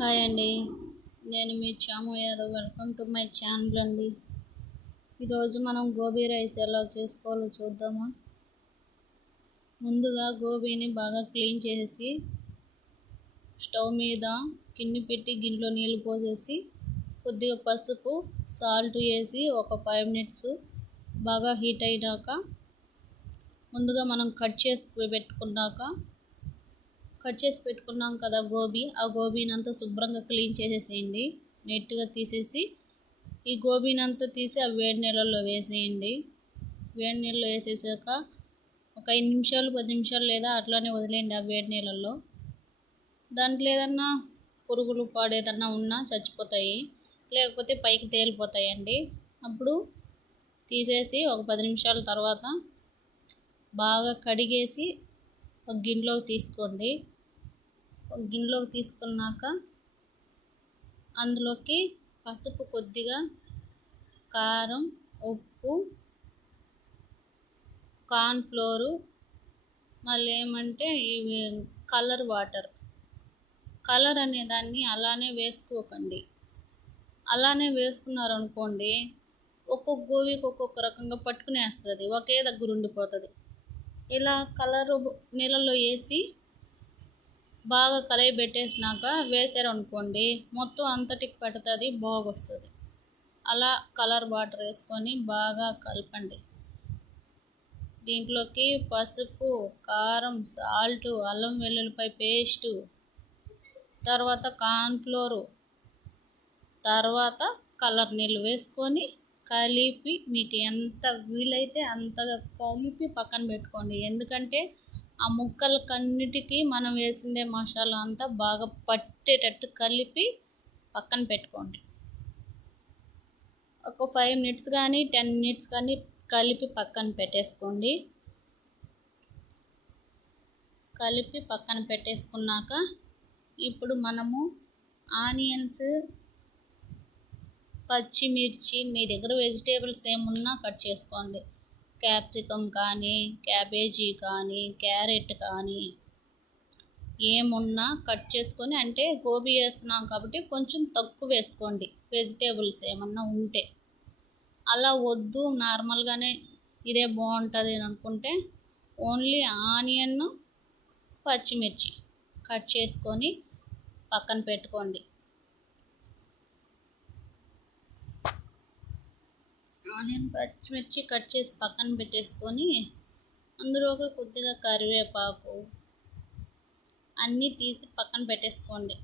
Hi అండి. నేను మీ Chamu Yadav. Welcome to my channel అండి. ఈరోజు మనం గోబీ రైస్ ఎలా చేసుకోవాలో చూద్దామా. ముందుగా గోబీని బాగా క్లీన్ చేసి స్టవ్ మీద గిన్నె పెట్టి గిన్నెలో నీళ్ళు పోసేసి కొద్దిగా పసుపు సాల్ట్ వేసి ఒక 5 మినిట్స్ బాగా హీట్ అయినాక ముందుగా మనం కట్ చేసి పెట్టుకున్నాం కదా గోబీ, ఆ గోబీని అంతా శుభ్రంగా క్లీన్ చేసేసేయండి. నీట్గా తీసేసి ఈ గోబీని అంతా తీసి ఆ వేడి నీళ్ళల్లో వేసేయండి. వేడి నీళ్ళలో వేసేసాక ఒక 5 నిమిషాలు 10 నిమిషాలు లేదా అట్లానే వదిలేయండి ఆ వేడి నీళ్ళల్లో. దాంట్లో ఏదన్నా పురుగులు ఏదన్నా ఉన్నా చచ్చిపోతాయి, లేకపోతే పైకి తేలిపోతాయండి. అప్పుడు తీసేసి ఒక 10 నిమిషాల తర్వాత బాగా కడిగేసి ఒక గిన్నెలోకి తీసుకోండి. ఒక గిన్నెలోకి తీసుకున్నాక అందులోకి పసుపు కొద్దిగా, కారం, ఉప్పు, కార్న్ఫ్లోరు, మళ్ళీ ఏమంటే ఇవి కలర్ అనే దాన్ని అలానే వేసుకోకండి. అలానే వేసుకున్నారనుకోండి ఒక్కొక్క గోబీకి ఒక్కొక్క రకంగా పట్టుకునేస్తుంది, ఒకే దగ్గర ఉండిపోతుంది. ఇలా కలరు నీళ్ళల్లో వేసి బాగా కలయి పెట్టేసినాక వేసారనుకోండి మొత్తం అంతటికి పడుతుంది, బాగొస్తుంది. అలా కలర్ వాటర్ వేసుకొని బాగా కలపండి. దీంట్లోకి పసుపు, కారం, సాల్ట్, అల్లం వెల్లుల్లిపాయ పేస్టు, తర్వాత కార్న్ఫ్లోరు, తర్వాత కలర్ నీళ్ళు వేసుకొని కలిపి మీకు ఎంత వీలైతే అంతగా కలిపి పక్కన పెట్టుకోండి. ఎందుకంటే ఆ ముక్కలకన్నిటికీ మనం వేసిండే మసాలా అంతా బాగా పట్టేటట్టు కలిపి పక్కన పెట్టుకోండి. ఒక 5 మినిట్స్ కానీ 10 మినిట్స్ కానీ కలిపి పక్కన పెట్టేసుకోండి. కలిపి పక్కన పెట్టేసుకున్నాక ఇప్పుడు మనము ఆనియన్స్, పచ్చిమిర్చి, మీ దగ్గర వెజిటేబుల్స్ ఏమున్నా కట్ చేసుకోండి. క్యాప్సికమ్ కానీ, క్యాబేజీ కానీ, క్యారెట్ కానీ ఏమున్నా కట్ చేసుకొని, అంటే గోబీ వేస్తున్నాం కాబట్టి కొంచెం తక్కువ వేసుకోండి వెజిటేబుల్స్ ఏమన్నా ఉంటే. అలా వద్దు నార్మల్గానే ఇదే బాగుంటుంది అని అనుకుంటే ఓన్లీ ఆనియన్, పచ్చిమిర్చి కట్ చేసుకొని పక్కన పెట్టుకోండి. ఆనియన్ పచ్చిమిర్చి కట్ చేసి పక్కన పెట్టేసుకొని అందులోకి కొద్దిగా కరివేపాకు అన్నీ తీసి పక్కన పెట్టేసుకోండి.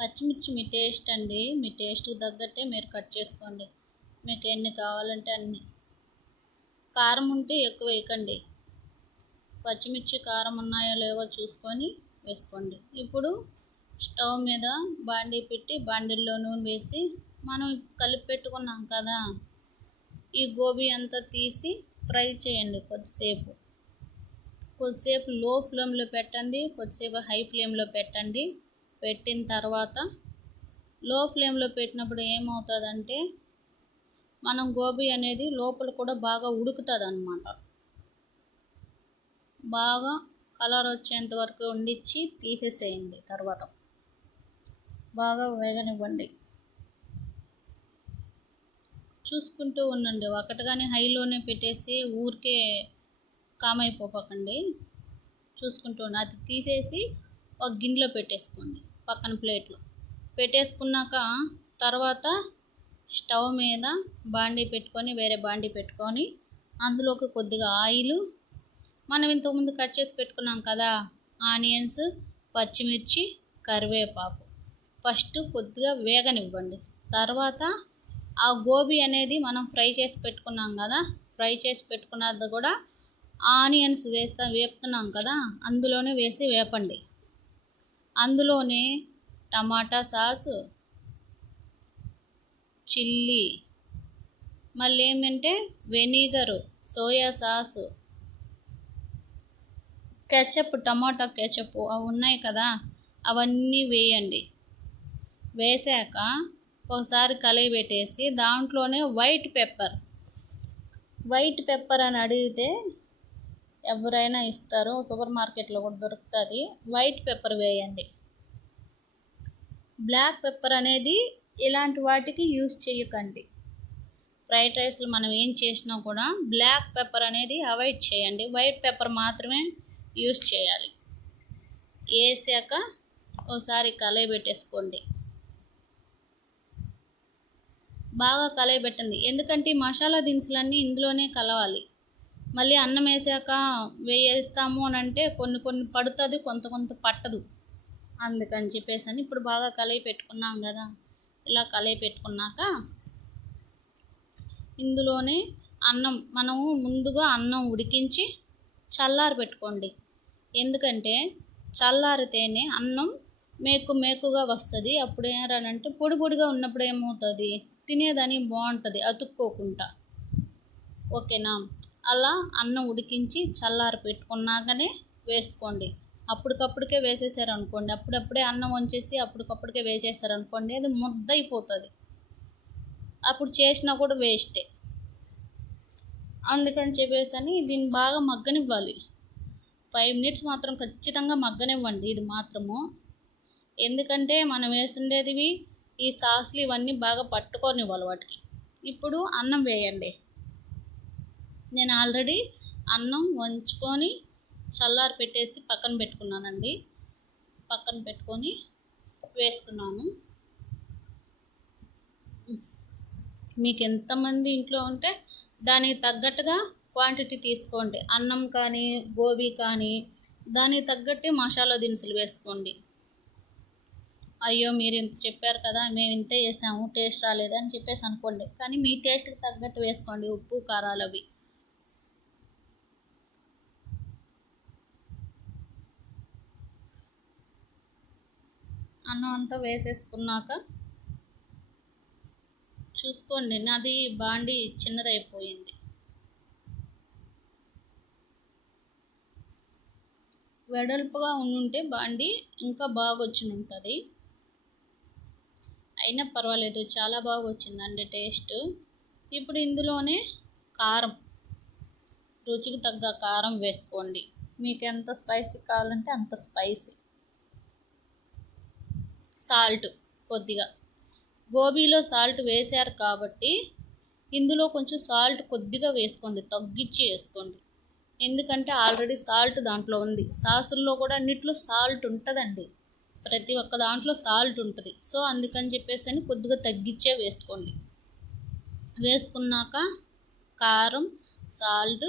పచ్చిమిర్చి మీ టేస్ట్ అండి, మీ టేస్ట్కి తగ్గట్టే మీరు కట్ చేసుకోండి. మీకు ఎన్ని కావాలంటే అన్ని. కారం ఉంటే ఎక్కువ వేయకండి, పచ్చిమిర్చి కారం ఉన్నాయో లేవో చూసుకొని వేసుకోండి. ఇప్పుడు స్టవ్ మీద బాండీ పెట్టి బాండీలో నూనె వేసి మనం కలిపి పెట్టుకున్నాం కదా ఈ గోబీ అంతా తీసి ఫ్రై చేయండి. కొద్దిసేపు లో ఫ్లేమ్లో పెట్టండి, కొద్దిసేపు హై ఫ్లేమ్లో పెట్టండి. పెట్టిన తర్వాత లో ఫ్లేమ్లో పెట్టినప్పుడు ఏమవుతుందంటే మనం గోబీ అనేది లోపల కూడా బాగా ఉడుకుతుంది అన్నమాట. బాగా కలర్ వచ్చేంత వరకు వండించి తీసేసేయండి. తర్వాత బాగా వేగనివ్వండి, చూసుకుంటూ ఉండండి. ఒకటిగానే హైలోనే పెట్టేసి ఊరికే కామైపోకండి, చూసుకుంటూ ఉండండి. అది తీసేసి ఒక గిన్నెలో పెట్టేసుకోండి, పక్కన ప్లేట్లో పెట్టేసుకున్నాక తర్వాత స్టవ్ మీద వేరే బాండీ పెట్టుకొని అందులోకి కొద్దిగా ఆయిల్, మనం ఇంతకుముందు కట్ చేసి పెట్టుకున్నాం కదా ఆనియన్స్, పచ్చిమిర్చి, కరివేపాకు ఫస్ట్ కొద్దిగా వేగనివ్వండి. తర్వాత ఆ గోబీ అనేది మనం ఫ్రై చేసి పెట్టుకున్నాం కదా, ఫ్రై చేసి పెట్టుకున్నది కూడా ఆనియన్స్ వేపుతున్నాం కదా అందులోనే వేసి వేపండి. అందులోనే టమాటా సాస్, చిల్లీ, మళ్ళీ ఏమంటే వెనిగరు, సోయా సాసు, కెచప్, టమాటా కెచప్ అవి ఉన్నాయి కదా అవన్నీ వేయండి. వేసాక ఒకసారి కలయి పెట్టేసి దాంట్లోనే వైట్ పెప్పర్ వైట్ పెప్పర్ అని అడిగితే ఎవరైనా ఇస్తారు, సూపర్ మార్కెట్లో కూడా దొరుకుతుంది. వైట్ పెప్పర్ వేయండి. బ్లాక్ పెప్పర్ అనేది ఇలాంటి వాటికి యూస్ చేయకండి. ఫ్రైడ్ రైస్లో మనం ఏం చేసినా కూడా బ్లాక్ పెప్పర్ అనేది అవాయిడ్ చేయండి. వైట్ పెప్పర్ మాత్రమే యూస్ చేయాలి. వేసాక ఒకసారి కలయి పెట్టేసుకోండి. బాగా కలయి పెట్టండి, ఎందుకంటే ఈ మసాలా దినుసులన్నీ ఇందులోనే కలవాలి. మళ్ళీ అన్నం వేసాక వేస్తాము అని అంటే కొన్ని పడుతుంది, కొంత పట్టదు. అందుకని చెప్పేసి ఇప్పుడు బాగా కలయి పెట్టుకున్నాం కదా. ఇలా కలయి పెట్టుకున్నాక ఇందులోనే మనము ముందుగా అన్నం ఉడికించి చల్లారి పెట్టుకోండి. ఎందుకంటే చల్లారితేనే అన్నం మేకుగా వస్తుంది. అప్పుడు ఏమరానంటే పొడిగా ఉన్నప్పుడు ఏమవుతుంది, తినేదానికి బాగుంటుంది అతుక్కోకుండా. ఓకేనా? అలా అన్నం ఉడికించి చల్లారి పెట్టుకున్నాకనే వేసుకోండి. అప్పటికప్పుడికే వేసేసారనుకోండి, అప్పుడప్పుడే అన్నం వంచేసి అప్పటికప్పుడికే వేసేసారనుకోండి, అది ముద్ద అయిపోతుంది. అప్పుడు చేసినా కూడా వేస్టే. అందుకని చెప్పేసి దీన్ని బాగా మగ్గనివ్వాలి. 5 minutes మాత్రం ఖచ్చితంగా మగ్గనివ్వండి ఇది మాత్రము. ఎందుకంటే మనం వేసిండేది ఈ సాసులు ఇవన్నీ బాగా పట్టుకొనివ్వాలి వాటికి. ఇప్పుడు అన్నం వేయండి. నేను ఆల్రెడీ అన్నం వంచుకొని చల్లారి పెట్టేసి పక్కన పెట్టుకున్నానండి. పక్కన పెట్టుకొని వేస్తున్నాను. మీకు ఎంతమంది ఇంట్లో ఉంటే దానికి తగ్గట్టుగా క్వాంటిటీ తీసుకోండి. అన్నం కానీ గోబీ కానీ దానికి తగ్గట్టు మసాలా దినుసులు వేసుకోండి. అయ్యో మీరు ఇంత చెప్పారు కదా, మేము ఇంతే వేసాము, టేస్ట్ రాలేదని చెప్పేసి అనుకోండి. కానీ మీ టేస్ట్కి తగ్గట్టు వేసుకోండి ఉప్పు కారాలు అవి. అన్నం అంతా వేసేసుకున్నాక చూసుకోండి, నాది బాండి చిన్నదైపోయింది. వెడల్పుగా ఉంటే బాండి ఇంకా బాగా వచ్చి ఉంటుంది. అయినా పర్వాలేదు, చాలా బాగా వచ్చిందండి టేస్ట్. ఇప్పుడు ఇందులోనే కారం, రుచికి తగ్గ కారం వేసుకోండి. మీకు ఎంత స్పైసీ కావాలంటే అంత స్పైసీ. సాల్ట్ కొద్దిగా, గోబీలో సాల్ట్ వేశారు కాబట్టి ఇందులో కొంచెం సాల్ట్ కొద్దిగా వేసుకోండి, తగ్గించి వేసుకోండి. ఎందుకంటే ఆల్రెడీ సాల్ట్ దాంట్లో ఉంది. సాసుల్లో కూడా అన్నిట్లో సాల్ట్ ఉంటుందండి, ప్రతి ఒక్క దాంట్లో సాల్ట్ ఉంటుంది. సో అందుకని చెప్పేసి కొద్దిగా తగ్గించే వేసుకోండి. వేసుకున్నాక కారం, సాల్ట్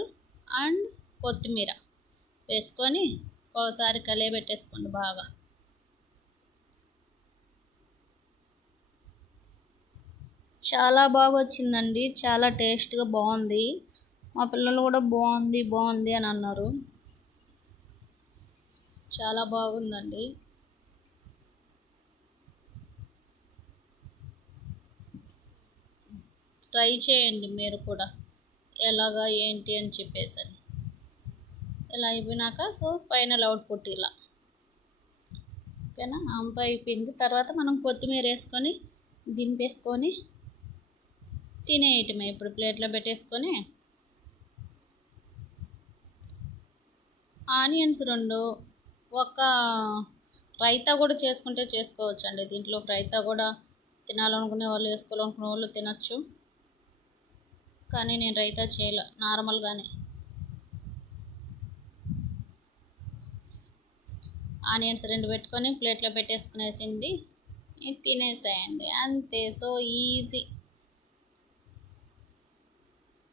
అండ్ కొత్తిమీర వేసుకొని ఒకసారి కలియబెట్టేసుకోండి బాగా. చాలా బాగా వచ్చిందండి, చాలా టేస్ట్గా బాగుంది. మా పిల్లలు కూడా బాగుంది అని అన్నారు. చాలా బాగుందండి. ట్రై చేయండి మీరు కూడా, ఎలాగా ఏంటి అని చెప్పేసి. ఇలా అయిపోయినాక సో ఫైనల్ అవుట్పుట్ ఇలా. ఓకేనా? అయిపోయింది. తర్వాత మనం కొత్తిమీర వేసుకొని దింపేసుకొని తినేయటమే. ఇప్పుడు ప్లేట్లో పెట్టేసుకొని ఆనియన్స్ 2, ఒక రైతా కూడా చేసుకుంటే చేసుకోవచ్చండి. దీంట్లో రైతా కూడా తినాలనుకునే వాళ్ళు, వేసుకోవాలనుకునే వాళ్ళు తినచ్చు. కానీ నేను రైతా చేయలే, నార్మల్గానే ఆనియన్స్ 2 పెట్టుకొని ప్లేట్లో పెట్టేసుకునేసింది, తినేసేయండి. అంతే, సో ఈజీ.